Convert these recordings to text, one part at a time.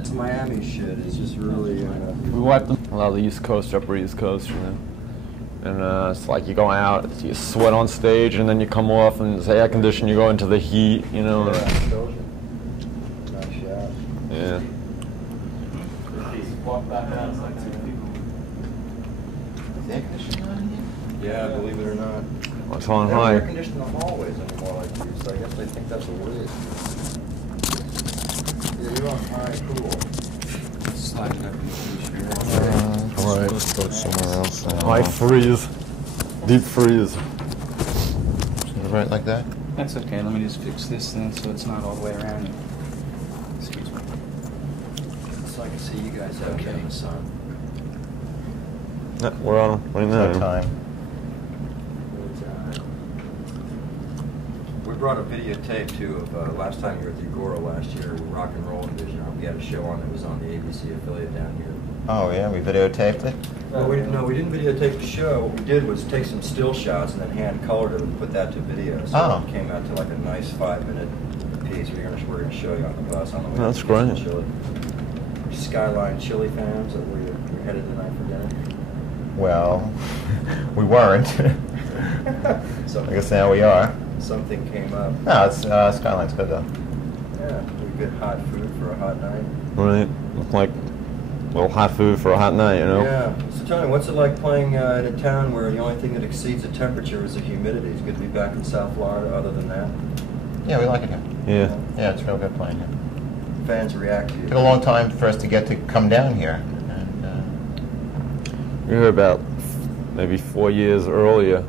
It's Miami shit. It's just really. We wiped a lot of the East Coast, Upper East Coast, you know. And it's like you go out, you sweat on stage, and then you come off, and it's air conditioned. You go into the heat, you know. Yeah, I told you. Nice shot. Yeah. Walk back out, it's like 2 people. Is the air conditioning on here? Yeah, believe it or not. Well, it's on They don't high. air condition the hallways anymore like you, so I guess they think that's a weird. Yeah, you're on high, cool. Sliding up All right. Let's go somewhere else. High freeze. Deep freeze. Right like that? That's okay, let me just fix this then so it's not all the way around. Excuse me. So I can see you guys out there in the sun. Yeah, we're on right now. That time. We brought a videotape too of last time you were at the Agora last year, Rock and Roll Division. We had a show on that was on the ABC affiliate down here. Oh yeah, we videotaped it? Well, we didn't videotape the show. What we did was take some still shots and then hand colored it and put that to video. So it came out to like a nice 5-minute piece. We're gonna show you on the bus on the way. That's to great. Chili. Skyline Chili fans that we're headed tonight for dinner. Well, we weren't. So I guess now we are. something came up. No, it's Skyline's good though. Yeah, we get hot food for a hot night. Right. Look like a little hot food for a hot night, you know? Yeah. So Tony, what's it like playing in a town where the only thing that exceeds the temperature is the humidity? It's good to be back in South Florida other than that? Yeah, we like it here. Yeah. Yeah, it's real good playing here. Fans react to you. It took a long time for us to get to come down here. And, We were about maybe 4 years earlier.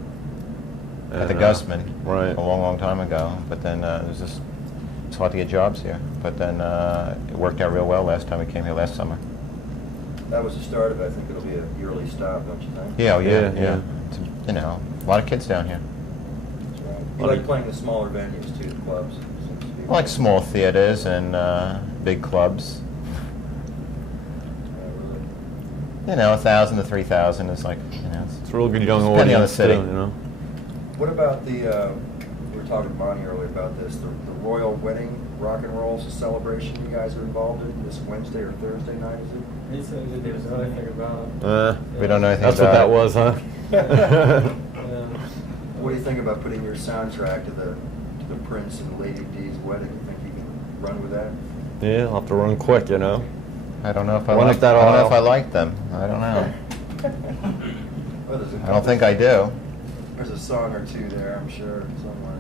at the And, Gustman, right. a long, long time ago. But then it's hard to get jobs here. But then it worked out real well last time we came here last summer. That was the start of it. I think it'll be a yearly stop, don't you think? Yeah, Yeah. It's, you know, a lot of kids down here. That's right. You like playing the smaller venues too, the clubs? Seems to be I like small theaters and big clubs. Yeah, really. You know, 1,000 to 3,000 is like, you know, It's a real good young Depending on the audience, city. too, you know? What about the, we were talking to Bonnie earlier about this, the Royal Wedding Rock and Roll celebration you guys are involved in this Wednesday or Thursday night, is it? He said he didn't know anything about it. we don't know anything That's what about that it. was, huh? Yeah. What do you think about putting your soundtrack to the Prince and Lady D's wedding? You think you can run with that? Yeah, I'll have to run quick, you know? I don't know if I One like. up that I don't know aisle. if I like them. I don't know. Well, there's a I don't think I do. There's a song or two there, I'm sure, somewhere.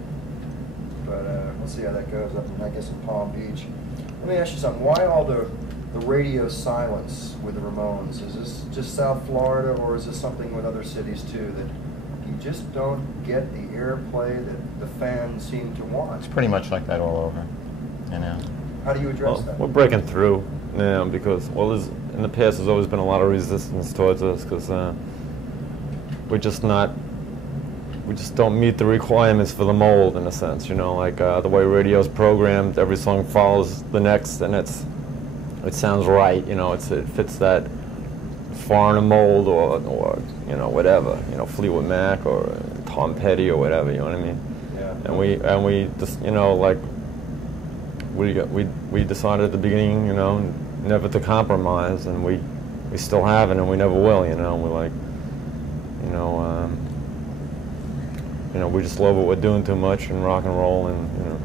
But we'll see how that goes up in, I guess, in Palm Beach. Let me ask you something. Why all the radio silence with the Ramones? Is this just South Florida, or is this something with other cities too, that you just don't get the airplay that the fans seem to want? It's pretty much like that all over. You know. How do you address Well, that? we're breaking through now because, well, in the past there's always been a lot of resistance towards us because we're just not, we just don't meet the requirements for the mold in a sense, you know, like the way radio's programmed, every song follows the next and it sounds right, you know, it fits that foreigner mold or you know, whatever, you know, Fleetwood Mac or Tom Petty or whatever, you know what I mean? Yeah. And we just, you know, like we decided at the beginning, you know, never to compromise, and we still haven't, and we never will, you know. We're like, you know, we just love what we're doing too much in rock and roll, and you know,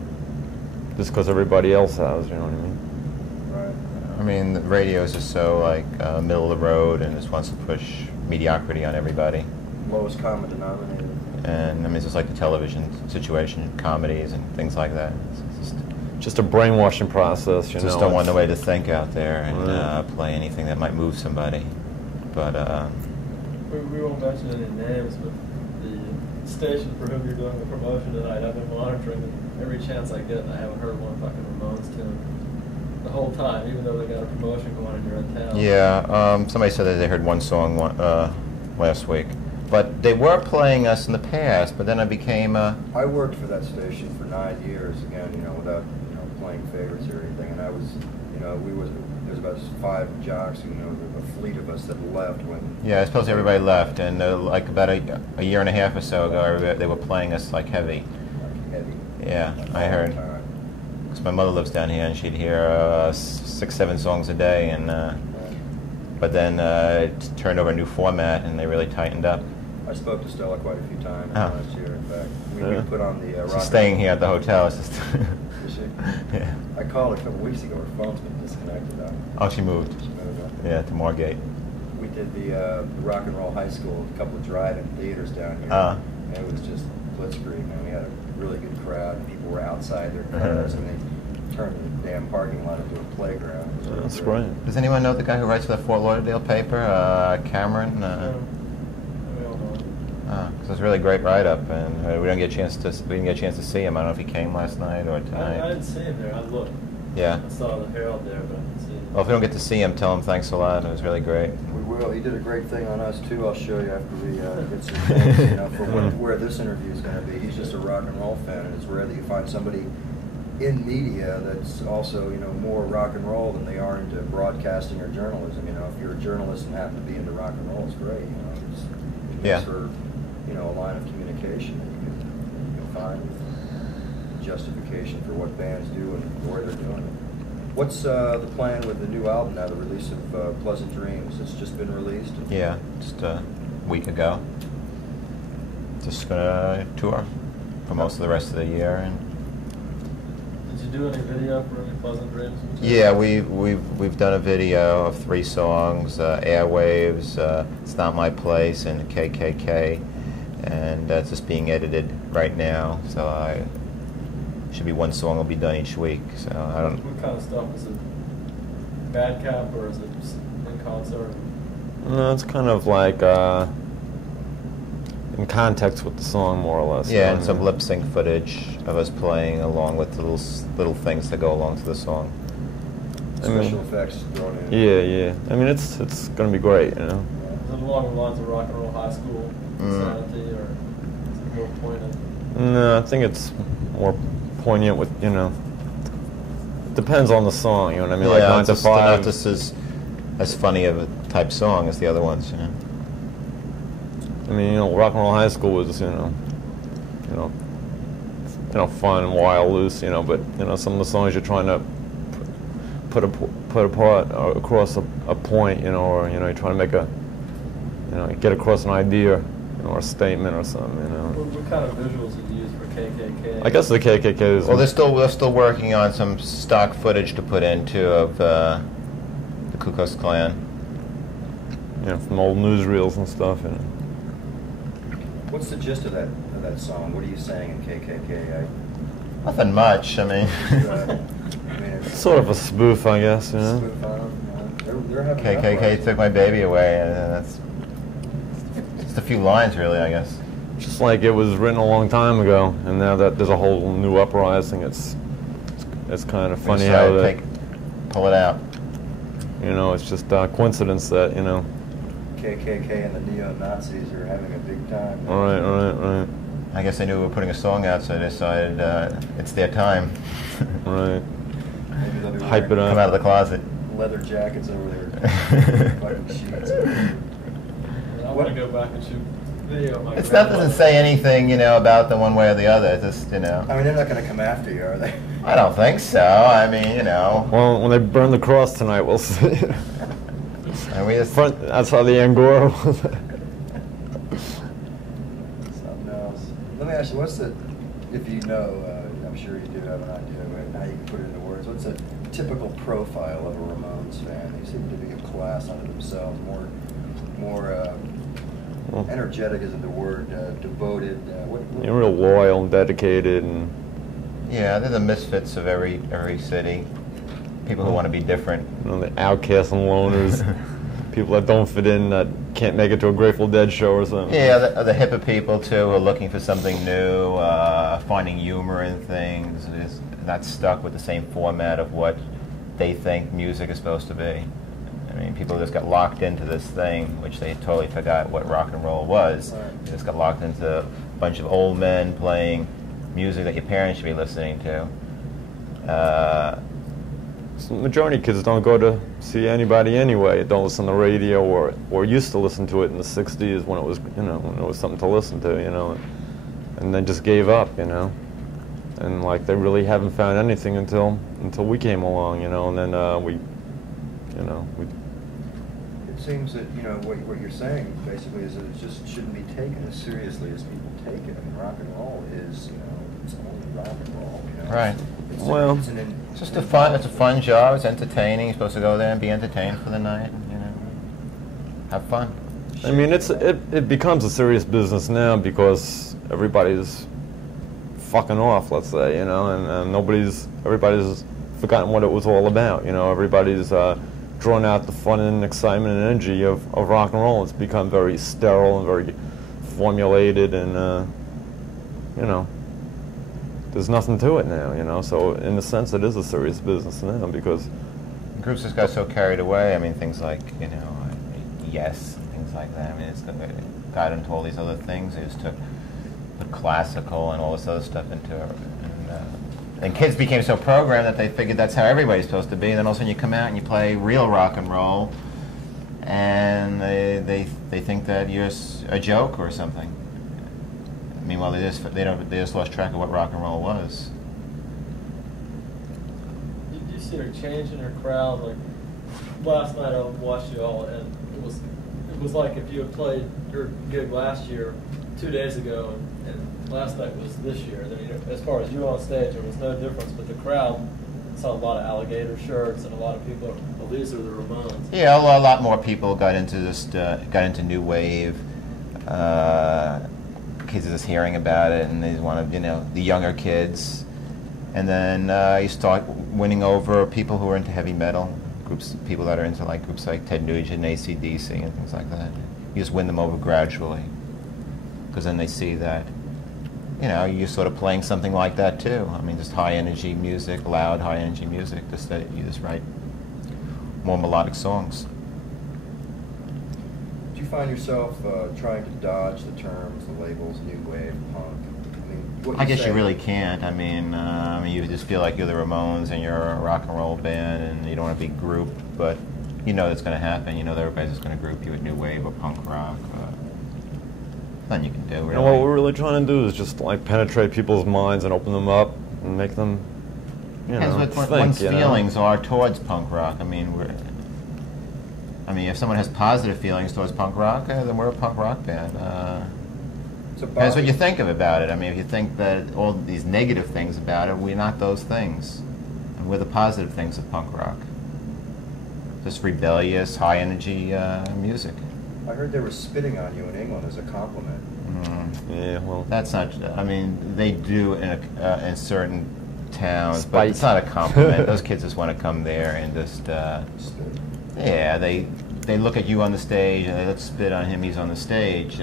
just because everybody else has, you know what I mean? Right. I mean, the radios are so like middle of the road and just wants to push mediocrity on everybody. Lowest common denominator. And I mean, it's just like the television situation, comedies and things like that. It's Just a brainwashing process, you know. just don't want no way to think out there and Right. play anything that might move somebody. But We won't mention any names, but the station for whom you're doing the promotion tonight, I've been monitoring them every chance I get, and I haven't heard one fucking Ramones tune the whole time, even though they got a promotion going and you're in town. yeah, somebody said that they heard one song last week. But they were playing us in the past, but then I became I worked for that station for 9 years, again, you know, without, you know, playing favorites or anything, and I was, you know, there there's about 5 jocks, you know, a fleet of us that left when. Yeah, I suppose everybody left, and like about a year and a half or so ago, they were playing us like heavy. Like heavy. Yeah, Like I all heard. the time. Because my mother lives down here, and she'd hear 6, 7 songs a day, and but then it turned over a new format, and they really tightened up. I spoke to Stella quite a few times Oh. last year. In fact, we Yeah. put on the rock. She's staying here at the hotel. It's just Is she? yeah. I called a couple weeks ago. Her phone's been disconnected. Oh, she moved. She moved up. Yeah, to Moorgate. We did the Rock and Roll High School, a couple of drive-in theaters down here, and it was just blitzkrieg. Man, we had a really good crowd, and people were outside their cars, and they turned the damn parking lot into a playground. It was really That's great. Does anyone know the guy who writes for the Fort Lauderdale paper, Cameron? We all know. Because it was a really great write-up, and we didn't get a chance to see him. I don't know if he came last night or I tonight. didn't see him there. I looked. Yeah. I saw the Herald there, but I didn't see him. Well, if we don't get to see him, tell him thanks a lot. It was really great. We will. He did a great thing on us too. I'll show you after we get some things, you know, for where this interview is going to be. He's just a rock and roll fan, and it's rare that you find somebody in media that's also, you know, more rock and roll than they are into broadcasting or journalism. You know, if you're a journalist and happen to be into rock and roll, it's great. You know, it makes Yeah. for, you know, a line of communication that you can find justification for what bands do and where they're doing it. What's the plan with the new album now, the release of Pleasant Dreams? It's just been released? Yeah, just a week ago. Just gonna tour for most of the rest of the year, and Did you do any video for any Pleasant Dreams? yeah, we've done a video of 3 songs: Airwaves, It's Not My Place, and KKK, and it's just being edited right now. So I should be 1 song will be done each week. So I don't. What kind of stuff? Is it bad cap or is it in concert? No, it's kind of like in context with the song, more or less. Yeah, and some lip sync footage of us playing along with the little things that go along to the song. Special effects thrown in. Yeah, yeah. I mean, it's gonna be great, you know. Is it along the lines of Rock and Roll High School insanity, or is it more pointed? No, I think it's more poignant with, you know. Depends on the song, you know what I mean? Like Yeah, 9 it's to just not 5. just as funny of a type song as the other ones, you know. I mean, you know, Rock and Roll High School was, you know, fun and wild, loose, you know. But you know, some of the songs you're trying to put apart across a point, you know, or you know, you're trying to make get across an idea, you know, or a statement or something, you know. What kind of visuals did you use for KKK? I guess the KKK is. Well, they're still working on some stock footage to put into of the Ku Klux Klan. You know, from old newsreels and stuff, you know. What's the gist of that song? What are you saying in KKK? Nothing much. I mean, I mean, it's Sort of a spoof, I guess, you know. spoof on them. They're having KKK took my baby away, and that's just a few lines, really, I guess. Just like it was written a long time ago, and now that there's a whole new uprising, it's kind of funny how that, pull it out. you know, it's just a coincidence that, you know. KKK and the neo-Nazis are having a big time. Right. I guess they knew we were putting a song out, so they decided it's their time. Right. Maybe they'll be Hype it wearing Come out of the closet. leather jackets over their fucking sheets. I want to go back and shoot video of my It doesn't say anything, you know, about them one way or the other. It's just, you know. I mean, they're not going to come after you, are they? I don't think so. I mean, you know. Well, when they burn the cross tonight, we'll see. And we just That's how the Angora was. Something else. Let me ask you, what's the, if you know, I'm sure you do have an idea of how you can put it into words, what's a typical profile of a Ramones fan? They seem to be a class unto themselves, more energetic isn't the word, devoted. What You're real loyal and dedicated, and yeah, they're the misfits of every city. People who want to be different. you know, the outcasts and loners, people that don't fit in, that can't make it to a Grateful Dead show or something. Yeah, the hipper people too, who are looking for something new, finding humor in things, is not stuck with the same format of what they think music is supposed to be. I mean, people just got locked into this thing, which they totally forgot what rock and roll was. Right. They just got locked into a bunch of old men playing music that your parents should be listening to. So the majority of kids don't go to see anybody anyway. Don't listen to radio, or used to listen to it in the '60s when it was, you know, when it was something to listen to, you know, and then just gave up, you know, and like they really haven't found anything until we came along, you know, and then we. It seems that, you know, what you're saying basically is that it just shouldn't be taken as seriously as people take it. I mean, rock and roll is, you know, it's only rock and roll, you know. Right. Well, It's just it's a fun job. It's entertaining. You're supposed to go there and be entertained for the night, and, you know, have fun. I mean, it becomes a serious business now because everybody's fucking off, let's say, you know, and everybody's forgotten what it was all about, you know. Everybody's drawn out the fun and excitement and energy of rock and roll. It's become very sterile and very formulated, and you know, there's nothing to it now, you know. So in a sense, it is a serious business now because Groups just got so carried away. I mean, things like, you know, Yes, things like that. I mean, it's got into all these other things. They just took the classical and all this other stuff into it. And kids became so programmed that they figured that's how everybody's supposed to be. And then all of a sudden you come out and you play real rock and roll, and they think that you're a joke or something. Meanwhile, they just lost track of what rock and roll was. Did you see a change in her crowd? Like last night, I watched you all, and it was like if you had played your gig last year, 2 days ago, and last night was this year. Then, you know, as far as you on stage, there was no difference, but the crowd saw a lot of alligator shirts, and a lot of people. Well, these are the Ramones. Yeah, a lot more people got into this, got into new wave. Kids are just hearing about it, and they want to, you know, the younger kids. And then you start winning over people who are into heavy metal groups, people that are into like groups like Ted Nugent, AC/DC, and things like that. You just win them over gradually, because then they see that, you know, you're sort of playing something like that too. I mean, just high energy music, loud, high energy music. Just that you just write more melodic songs. Do you find yourself trying to dodge the terms, the labels, new wave, punk? I mean, what I guess say? you really can't. I mean, you just feel like you're the Ramones and you're a rock and roll band, and you don't want to be grouped, but you know that's going to happen. You know that everybody's just going to group you with new wave or punk rock. Nothing you can do, really. You know, what we're really trying to do is just like penetrate people's minds and open them up and make them, you know, what think, one's you know? feelings are towards punk rock. I mean, if someone has positive feelings towards punk rock, then we're a punk rock band. Depends what you think about it. I mean, if you think that all these negative things about it, we're not those things. And we're the positive things of punk rock. Just rebellious, high energy music. I heard they were spitting on you in England as a compliment. Yeah, well, That's not. I mean, they do in certain towns, Spite. but it's not a compliment. Those kids just want to come there and just. Spit. Yeah, they look at you on the stage and they let's spit on him. He's on the stage.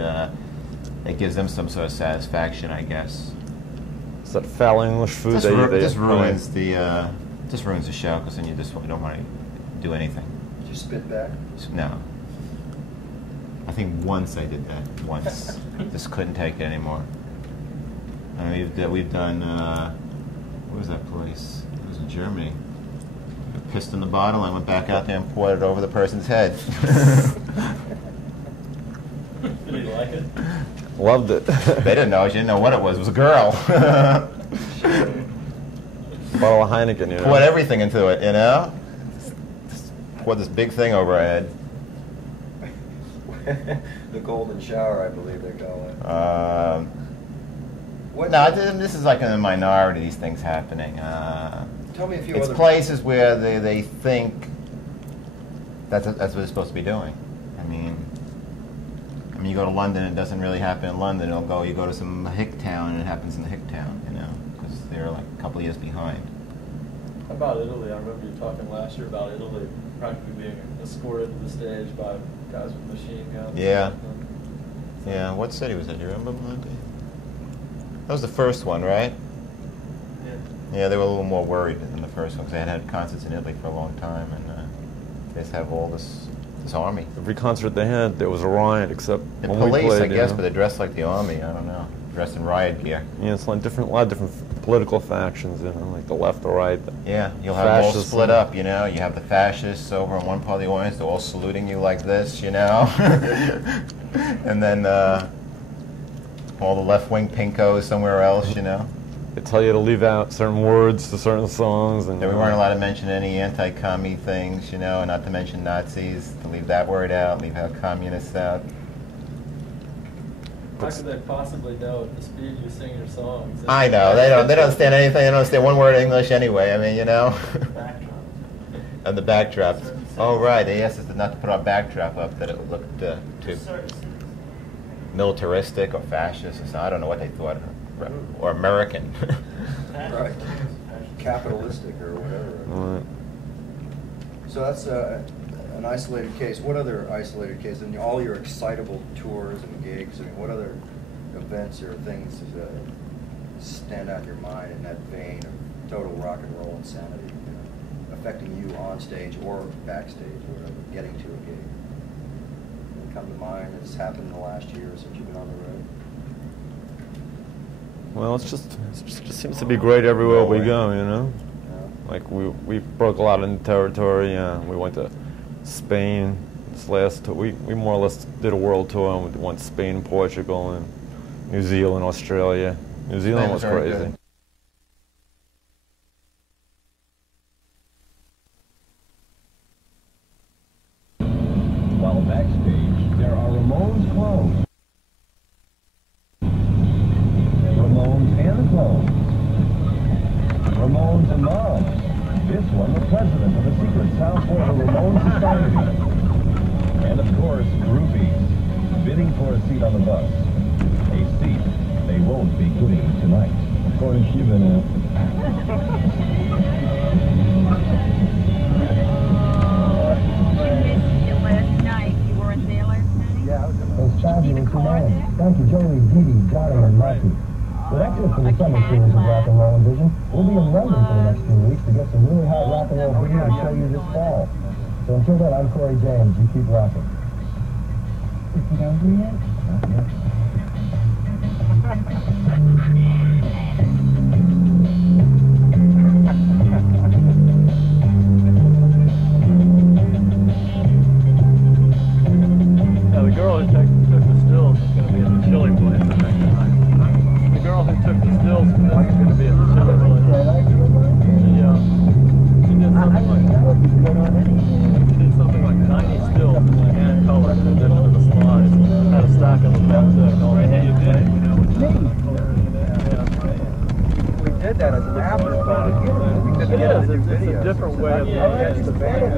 It gives them some sort of satisfaction, I guess. it's that foul English food Just, they just ruins the show, because then you don't want to do anything. Did you spit back? No. I think once I did that. Once. Just couldn't take it anymore. I mean, we've done. What was that place? It was in Germany. I pissed in the bottle. I went back out there and poured it over the person's head. Did he like it? Loved it. They didn't know. She didn't know what it was. It was a girl. Bottle of Heineken, you know. Poured everything into it, you know? Just poured this big thing over her head. The golden shower, I believe they call it. No, this is like in the minority, these things happening. Tell me a few It's other places where they think that's what it's supposed to be doing. I mean, you go to London, it doesn't really happen in London. You go to some hick town, and it happens in the hick town, you know, because they're like a couple of years behind. How about Italy? I remember you talking last year about Italy practically being escorted to the stage by guys with machine guns. Yeah. Yeah, what city was that? Do you remember, Monty? That was the first one, right? Yeah. Yeah, they were a little more worried than the first one, because they had had concerts in Italy for a long time, and they just have all this army. Every concert they had, there was a riot except The when police, we played, I guess, you but know. they dressed like the army. I don't know. dressed in riot gear. Yeah, it's like a lot of different political factions, you know, like the left, the right. Yeah, you'll have them all Fascists split and- up, you know. You have the fascists over on one part of the audience, they're all saluting you like this, you know. And then all the left-wing pinkos somewhere else, you know. They tell you to leave out certain words to certain songs, and And we weren't allowed to mention any anti-commie things, you know, not to mention Nazis, to leave that word out, leave out communists out. How could they possibly know at the speed you sing your songs? I know, they don't understand anything, they don't understand one word of English anyway, I mean, you know. And the backdrop. Oh, right, they asked us not to put our backdrop up, that it looked too militaristic or fascist or something. I don't know what they thought, or American. Right. Capitalistic or whatever. Right. So that's an isolated case. What other isolated case? In all your excitable tours and gigs, I mean, what other events or things stand out in your mind in that vein of total rock and roll insanity, you know, affecting you on stage or backstage or whatever, getting to a gig? Anything come to mind that's happened in the last year since you've been on the road? Well, it just seems to be great everywhere we go, you know. Yeah. Like we broke a lot of new territory. We went to Spain this last tour. We more or less did a world tour, and we went to Spain, Portugal, and New Zealand, Australia. New Zealand was Very crazy. good. While backstage, there are Ramones clones. Ramones and the clones. Ramones and moms. This one, the president of the secret South Florida Ramones Society. And of course, groupies, bidding for a seat on the bus. A seat they won't be getting tonight. Of course, you've been Last night, you weren't there last night? Yeah, those fabulous tonight. Thank you, Joey, Dee Dee, Johnny, and Mikey. Well, that's it for the summer series of Rock and Roll Vision. We'll be in London for the next 2 weeks to get some really hot rock and roll video to show you this fall. So until then, I'm Corey James. You keep rocking. Is it over yet? Not yet. Now, the girl who took the stills is going to be at the chili place the next night. The girl who took the stills for this is going to be at the chili place. She did something like 90 stills in hand colored in addition to the slides. Had a stack of them back there. You did it, you know. We did that as an afterthought. We couldn't get it to do It's a videos. different way of looking at the band.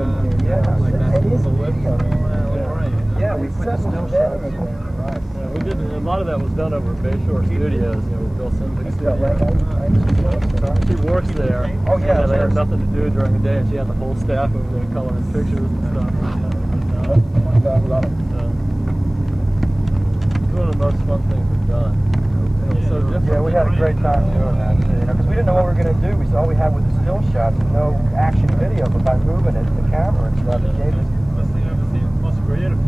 Yeah, we put the still shots. Yeah, we did. A lot of that was done over at Bayshore Studios, you know, with Bill Simvick's studio. She works there. Oh, yeah, And they sure. have nothing to do during the day, and she had the whole staff over there coloring pictures and stuff. It's one of the most fun things we've done. It was so different. Yeah, we had a great time doing that, you know, because we didn't know what we were going to do. All we had was the still shots and no action video, but by moving it, the camera and stuff, it gave us. Most creative.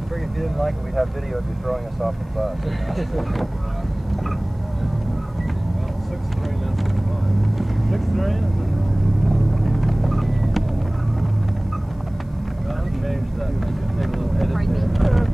I figured if you didn't like it, we'd have video of you throwing us off the bus. You know? 6'3", that's 6'5". 6'3"? Well, change that. Take a little edit there.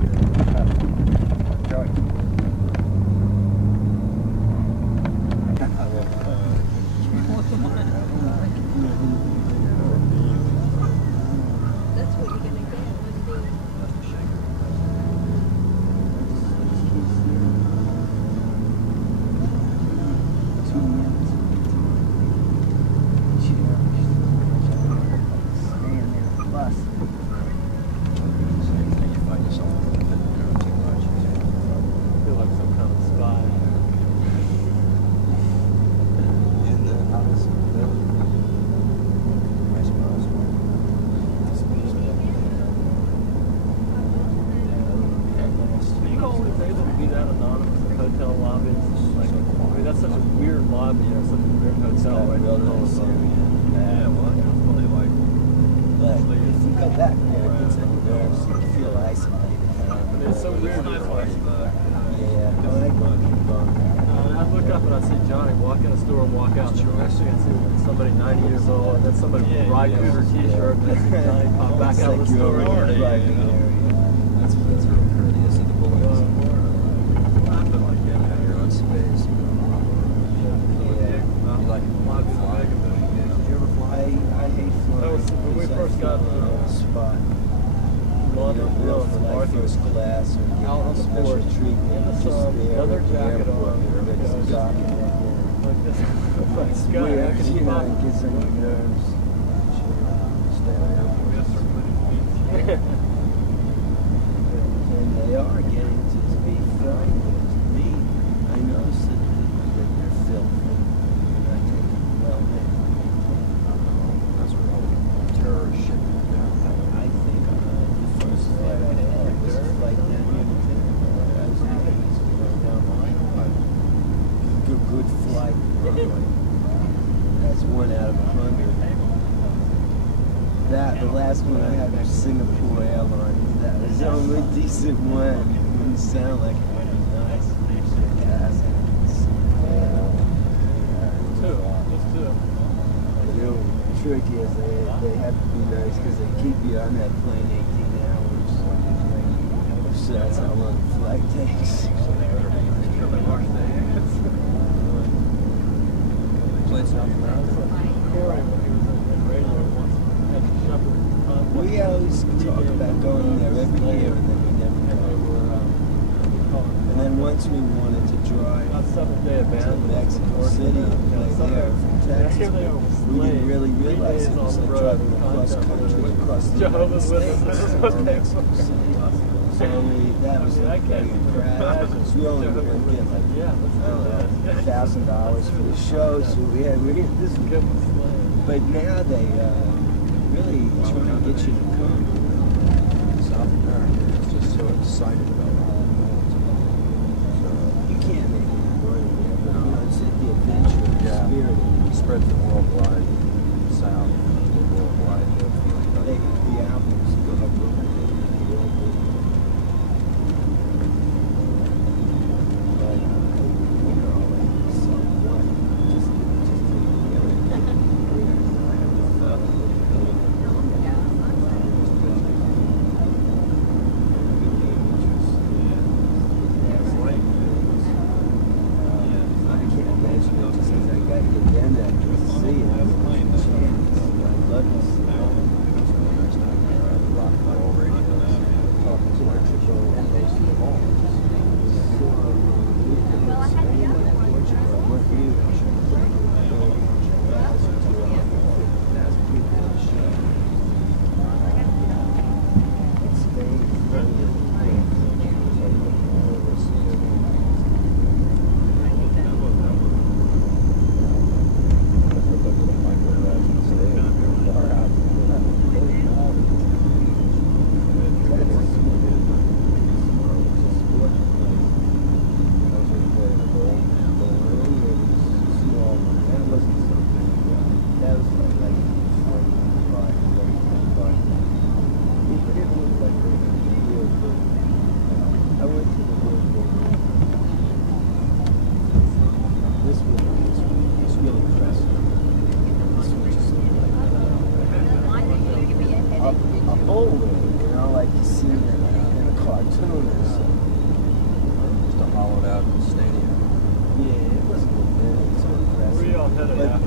weird lobby, you know, such a weird hotel right in the middle of yeah, well, it's probably like. But if you go back there, it gets on your nerves. You feel isolated. I mean, it's so weird. Nice place, yeah, I like walking along. I look up and I see Johnny walk in a store and walk out. Actually, I see somebody 90 years old, and then somebody with a Ride Cooter t-shirt, and I see Johnny pop back out of the store. That's real courteous of the boys. I feel like getting out your own space. You like to fly? Did you ever fly? I hate flying. That was when we first got spot. Real first class or out on the special porch, treatment. in the sun, leather jacket on, Everybody's jockeying right there. like this. Like It's Scott, weird, actually, you know, it gets on your nerves. And they are getting to be frightened. To me, I noticed that they're filthy. And I take it well made. That's where all the terror shit went down. I think the first flight I had was a flight down here to Denver. I was going down mine. Good flight. That's 1 out of 100. The last one I had was Singapore Airlines. That was the only decent one. It wouldn't sound like it would be nice. The real trick is they have to be nice because they keep you on that plane 18 hours. So that's how long the flight takes. Played South America. We always talk about going there every year, and then we never go. And then once we wanted to drive to Mexico City and play there from Texas, we didn't really realize it was like driving across country, across the United States. So that was like very impressive. We only were going to get like, I don't know, $1,000 for the show, so we had this good. But now they really try to get you to come. South America is just so excited about all the modes. You can't make any money there, but you know, it's the adventure, the spirit. It spreads the worldwide sound, the worldwide feeling. The albums go up the world.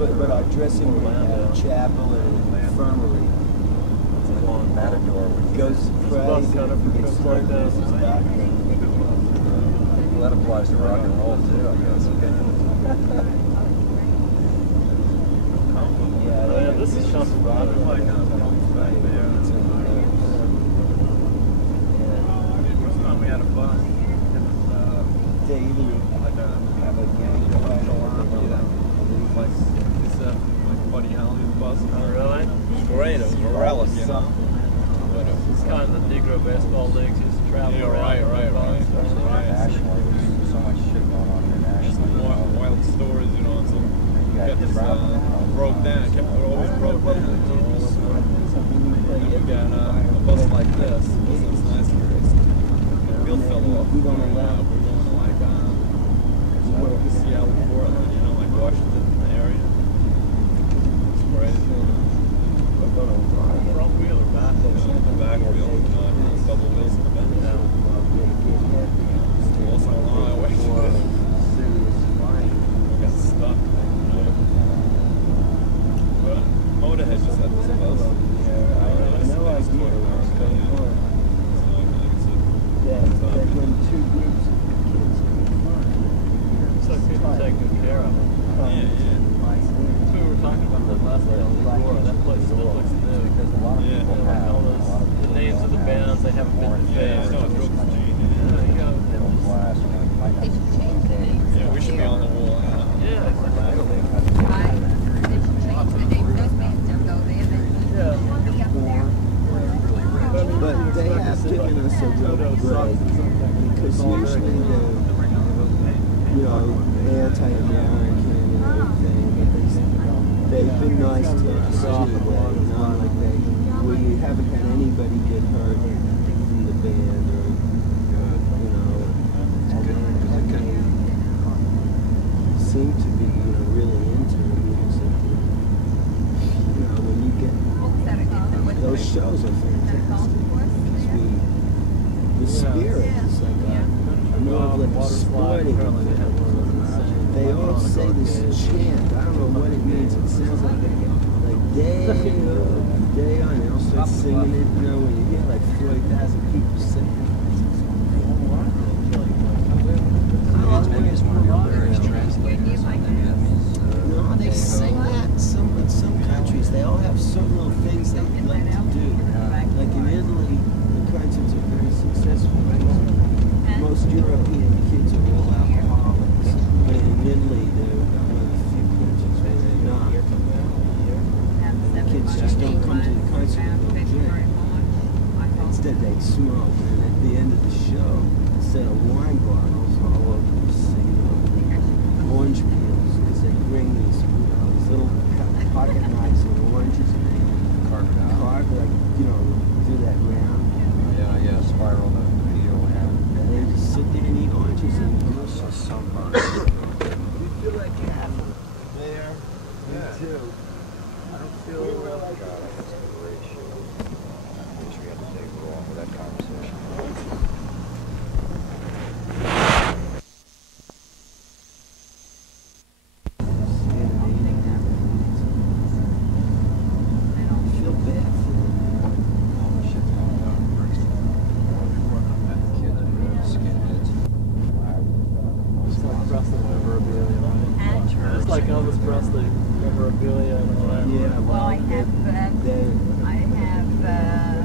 But our dressing room had a chapel and an infirmary. It's a long matador. Goes to pray, gets like that. Well, that applies to rock and roll too, I guess. Yeah, this is something rock and roll. We had a bus. They either have a gang like Buddy Holly's bus. Oh, really? It was great. It was Morales. It's kind of the Negro baseball leagues used to travel around. Right. Nationally, there's so much shit going on internationally. Wild stories. kept broke down. It always broke down. And we got a bus like this. It's nice. The wheel fell off. We're going to like Seattle, Portland, you know, like Washington area. It's crazy. Front wheel or back wheel? The back wheel. Double wheels in the back. Also a long way. Got stuck. But Motorhead just had this bus. When two groups of kids So people take good care of it. Yeah. We were talking about that last night on the floor. That place still looks new. Yeah. All those, the names of the bands, they haven't been defaced. Yeah, we should be on the wall. Yeah, But they have given us a real break because usually they're, anti-American and everything. They've been nice to us too. Like we haven't had anybody get hurt in the band or, and they seem to be really into the music. When you get those shows are fantastic. The spirit is like more of like a sporting event. They all say this chant. I don't know what it means. It sounds like day on. They all start singing it. When you hear like 40,000 people singing. No, they sing that in some countries. They all have certain little things they like to do. Like in Italy, the concerts are very successful. Most European kids are all alcoholics. But in Italy, they're one of the few countries where they're not. The kids just don't come to the concert and don't drink. Instead, they smoke. And at the end of the show, instead of wine bottles all over the scene, orange peels, because they bring these little pocket knives and oranges and they carve like, do that round. Yeah, spiral the video around. And they just sit there and eat oranges and it's just so fun. We feel like having there. Me too. I don't feel like God, that's a great show. I wish we had to take go on with that conversation. like Elvis Presley memorabilia and all that. Yeah, Well, I have,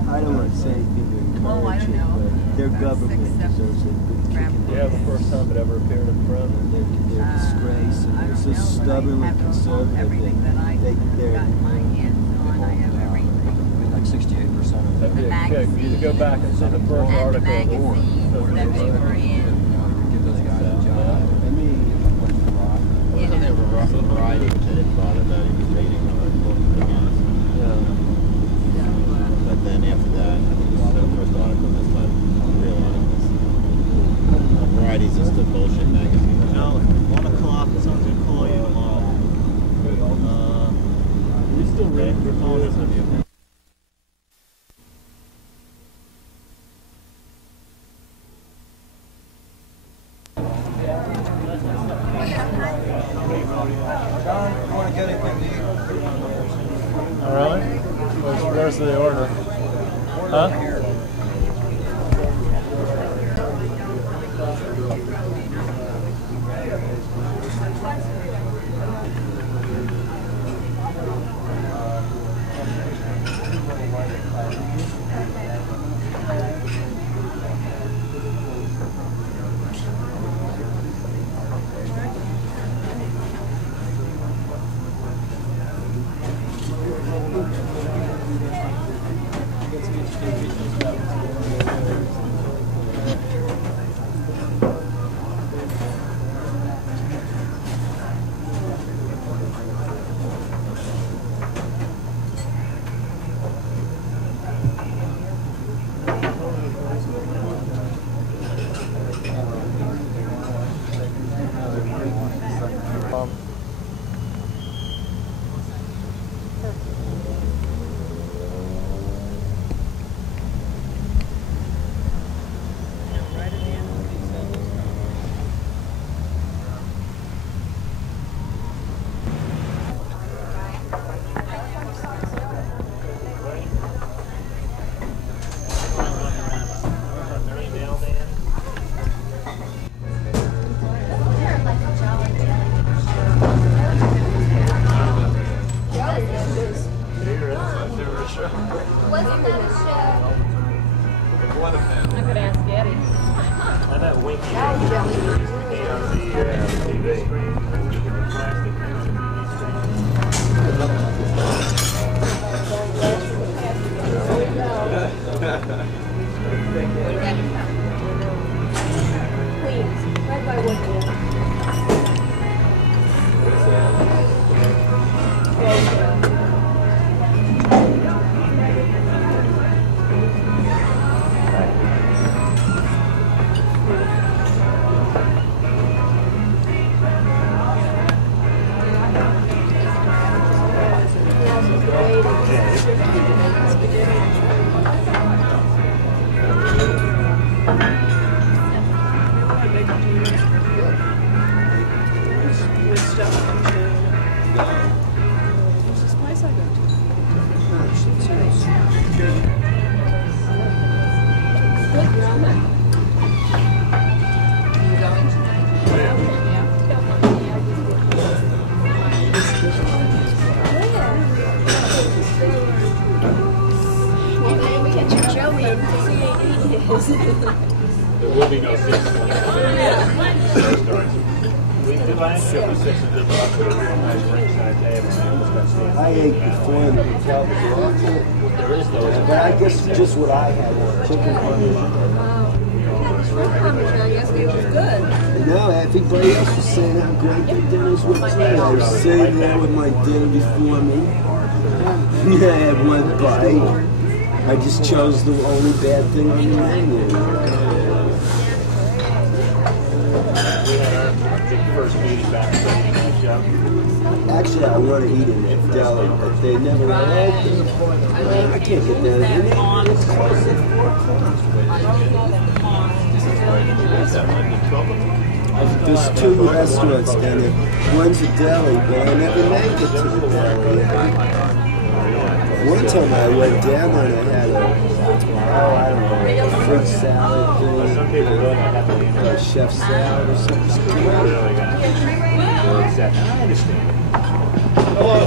I don't want to say anything to encourage I don't it, know, but their about government 6, 7 deserves a good kick in the Yeah, the ass. first time it ever appeared in front. They're disgrace, and they're so stubbornly conservative. Everything that I they're got my hands on, I have everything. Like 68% of That'd be a kick. You could go back and see the first And article. the magazines that they were in. give those guys a job. I mean, Wasn't there a rough variety which I didn't bother about even reading on it, to be honest. But then after that, I think this is the first article this time, real articles. Variety's just a bullshit magazine. No, 1 o'clock, someone's gonna call you tomorrow. You still read your phone, isn't you? John, you want to get anything to eat? Oh, really? Where's the order? Huh? Tom. I could ask Eddie. Please, right by Woodville. There will be no seats. We do line up with 6 of the nice ringside table. I ate before in the hotel. There is those. But I guess just what I had was chicken parmesan. Shrimp parmesan yesterday was good. And now everybody else was saying how great their dinners were. I was sitting there with my dinner before me. I had one bite. I just chose the only bad thing on the menu. We had our big first meeting back in the shop. Actually, I want to eat in that deli, but they never open. I can't get down there. It's close at 4 o'clock. There's 2 restaurants down there. One's a deli, but I never made it to the deli. One time I went down there and I had I don't know, a fruit salad thing, a chef salad or something. I understand. Hello.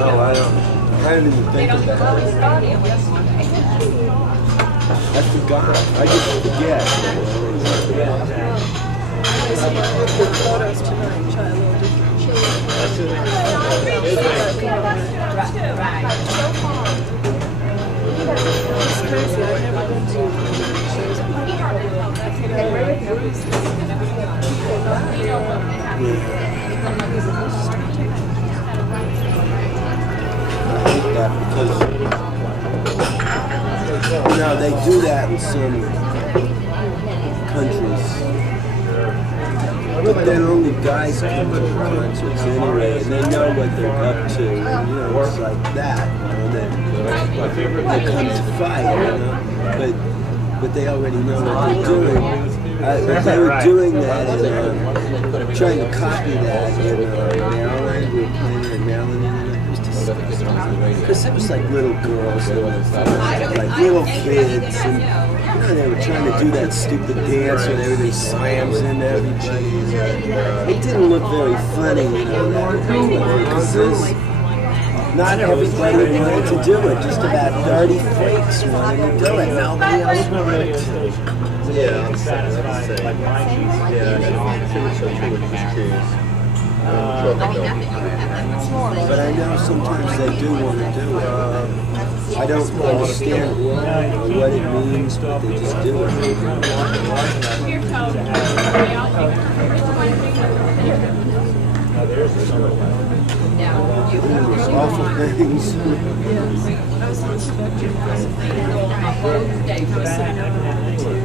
No, I didn't even think about it. I forgot. I just forget. Photos tonight, try a little different chili. It's crazy, I've never been to shows. That because they do that in some countries, but then only guys come to the concerts anyway, and they know what they're up to. It's like that. They come to fight, but they already know what they're doing. But they were doing that and trying to copy that in Maryland. We were playing in Maryland, and it was just because it was like little girls, like little kids, and they were trying to do that stupid dance where everybody slams into everybody. It didn't look very funny, because not everybody wanted to do it. Just about 30 freaks wanted to do it. Nobody else wanted to. Yeah, I'm satisfied. Like my cheese. Yeah, but I know sometimes they do want to do it. I don't understand what it means, but they just do it. There's awful things.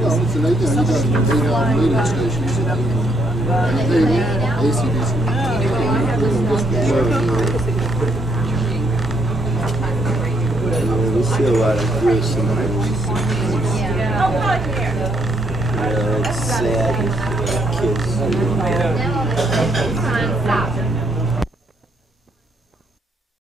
Well, it's an 8 you got 8-hour radio stations. ACDC. We see a lot of gruesome things. It's sad. Kids.